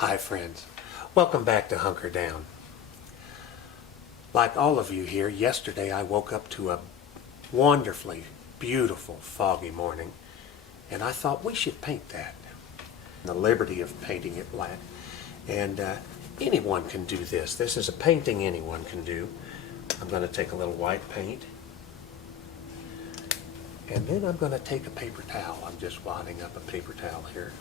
Hi friends, welcome back to Hunker Down. Like all of you here, yesterday I woke up to a wonderfully beautiful foggy morning and I thought we should paint that. The liberty of painting it black. And anyone can do this. This is a painting anyone can do. I'm going to take a little white paint and then I'm going to take a paper towel. I'm just wadding up a paper towel here.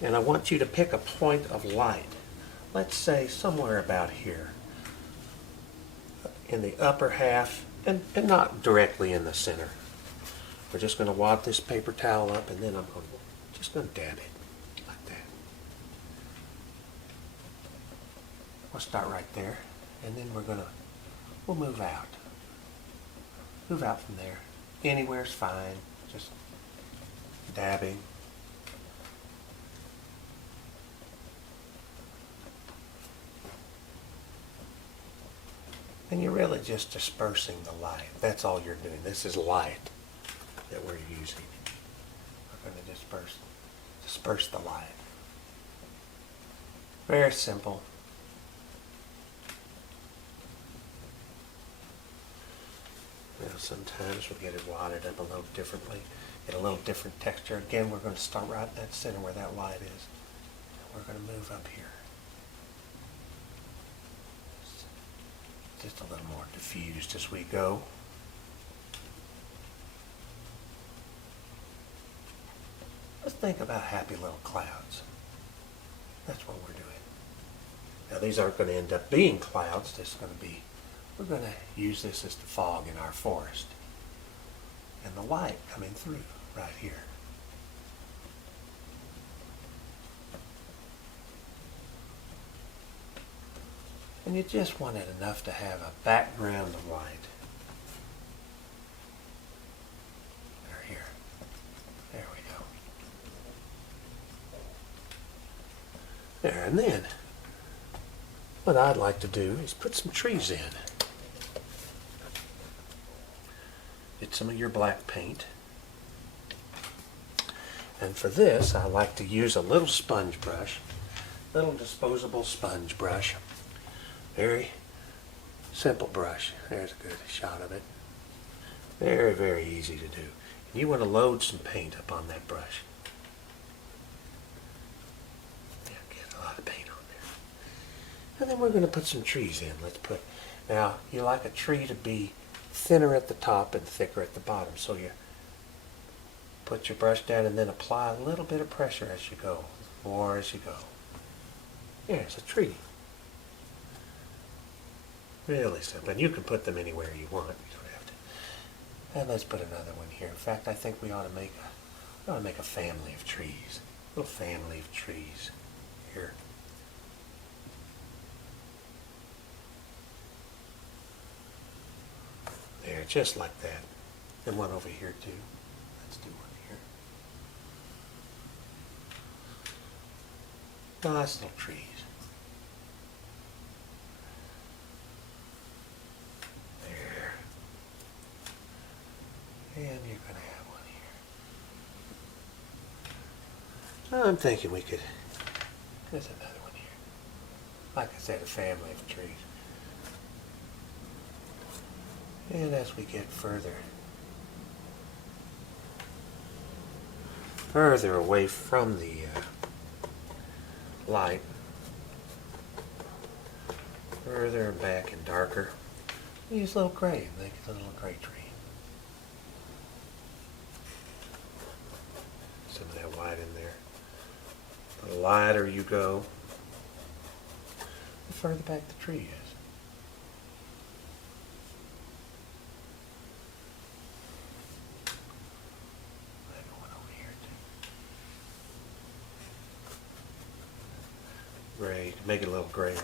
And I want you to pick a point of light. Let's say somewhere about here. In the upper half, and not directly in the center. We're just going to wad this paper towel up and then I'm just going to dab it like that. We'll start right there and then we'll move out. Move out from there. Anywhere's fine. Just dabbing. And you're really just dispersing the light. That's all you're doing. This is light that we're using. We're going to disperse the light. Very simple. Now sometimes we'll get it wadded up a little differently, get a little different texture. Again, we're going to start right in that center where that light is. And we're going to move up here. Just a little more diffused as we go. Let's think about happy little clouds. That's what we're doing. Now these aren't going to end up being clouds. We're going to use this as the fog in our forest. And the light coming through right here. And you just want it enough to have a background of light. Here. There we go. There, and then what I'd like to do is put some trees in. Get some of your black paint. And for this, I like to use a little sponge brush, little disposable sponge brush. Very simple brush. There's a good shot of it. Very, very easy to do. And you want to load some paint up on that brush. Yeah, get a lot of paint on there. And then we're going to put some trees in. Now, you like a tree to be thinner at the top and thicker at the bottom. So you put your brush down and then apply a little bit of pressure as you go. More as you go. There's a tree. Really simple. And you can put them anywhere you want. You don't have to. And let's put another one here. In fact, I think we ought to make a family of trees. A little family of trees here. There, just like that. And one over here too. Let's do one here. Nice little trees. And you're going to have one here. I'm thinking we could, there's another one here. Like I said, a family of trees. And as we get further away from the light, further back and darker, we use a little gray, make it a little gray tree. Some of that white in there. The lighter you go, the further back the tree is. Maybe one over here too. Gray, make it a little grayer.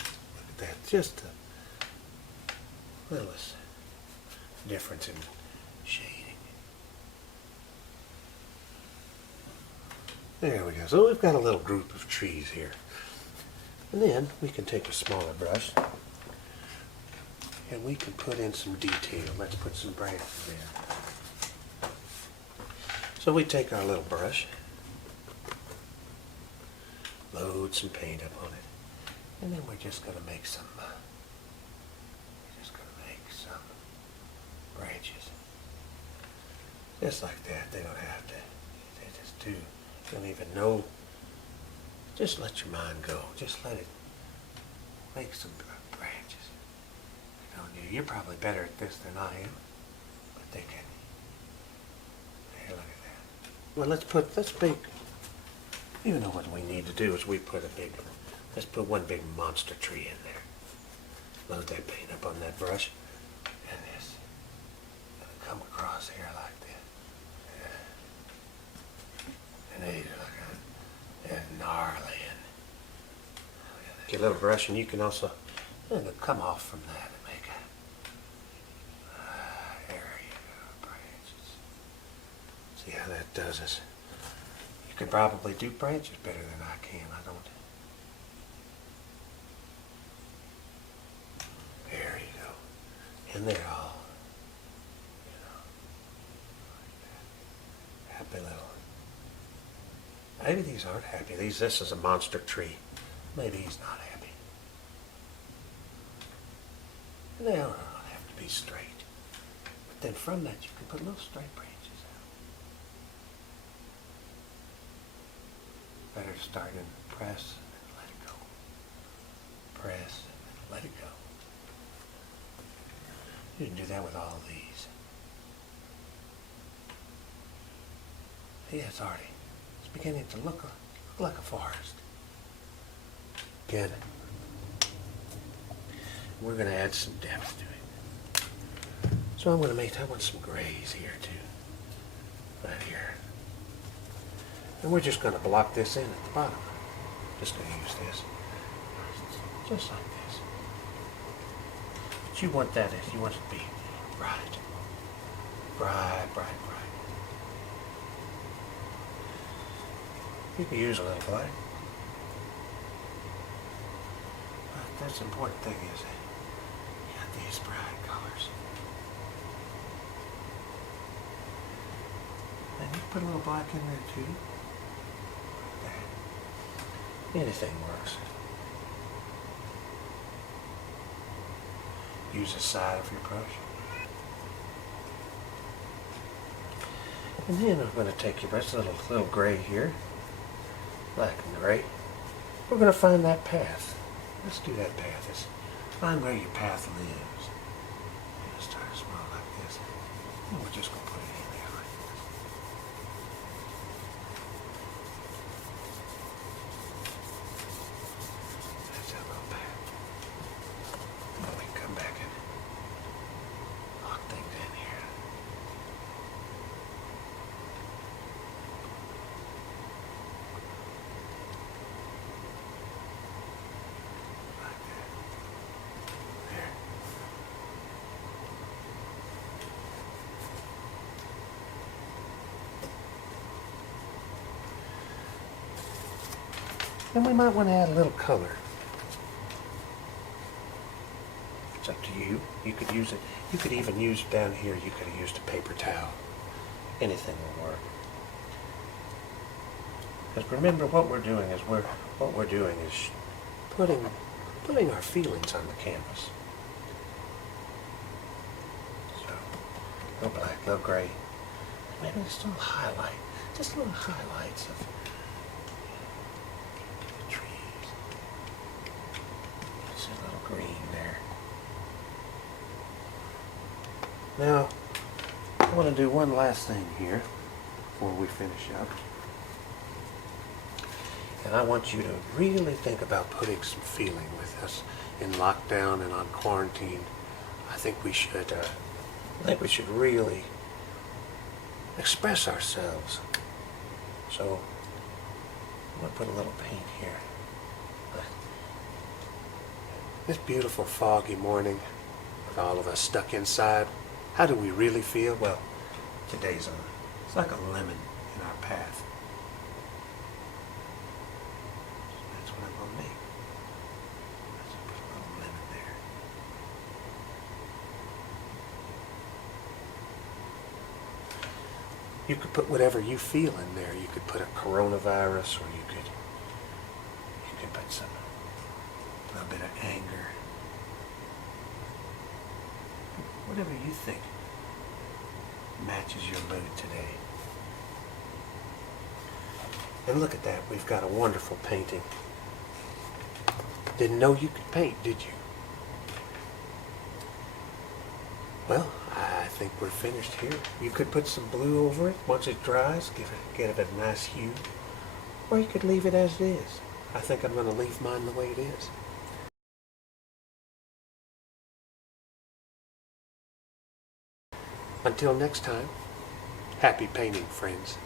Look at that, just a little difference in shading. There we go. So we've got a little group of trees here. And then we can take a smaller brush and we can put in some detail. Let's put some branches in. So we take our little brush, load some paint up on it, and then we're just going to make some branches. Just like that. They don't have to. They just do. You don't even know. Just let your mind go. Just let it make some branches. You're probably better at this than I am, but they can. Here, look at that. Well, let's make, you know what we need to do is let's put one big monster tree in there. Load that paint up on that brush, and this gonna come across here like this. And there you look at it. It's gnarly. And get a little brush, and you can also come off from that and make it. There you go, branches. See how that does us. You could probably do branches better than I can. I don't. There you go. And they're all, happy little. Maybe these aren't happy. This is a monster tree. Maybe he's not happy. And they don't have to be straight. But then from that you can put little straight branches out. Better start and press and let it go. Press and let it go. You can do that with all of these. See, it's beginning to look like a forest. Again, we're going to add some depth to it. So I want some grays here too. Right here. And we're just going to block this in at the bottom. Just going to use this. Just like this. But you want it to be bright. Bright, bright, bright. You can use a little black. But that's the important thing is that you got these bright colors. And you put a little black in there too. Like that. Anything works. Use the side of your brush. And then I'm going to take your brush, a little gray here. Black and gray. We're going to find that path. Let's do that path. Find where your path lives. Just start small like this. And we're just going to put it in there like this. That's that little path. And we can come back and lock things in here. Then we might want to add a little color. It's up to you. You could use it. You could even use down here, you could have used a paper towel. Anything will work. Because remember what we're doing is putting our feelings on the canvas. So, a little black, a little gray. Maybe just a little highlight. Just little highlights of green there. Now, I want to do one last thing here before we finish up. And I want you to really think about putting some feeling with us in lockdown and on quarantine. I think we should really express ourselves. So, I'm going to put a little paint here. This beautiful foggy morning with all of us stuck inside, how do we really feel? Well, it's like a lemon in our path. That's what I'm going to make. Let's put a little lemon there. You could put whatever you feel in there. You could put a coronavirus, or you could put some, a little bit of anger. Whatever you think matches your mood today. And look at that, we've got a wonderful painting. Didn't know you could paint, did you? Well, I think we're finished here. You could put some blue over it once it dries, give it a nice hue. Or you could leave it as it is. I think I'm going to leave mine the way it is. Until next time, happy painting, friends.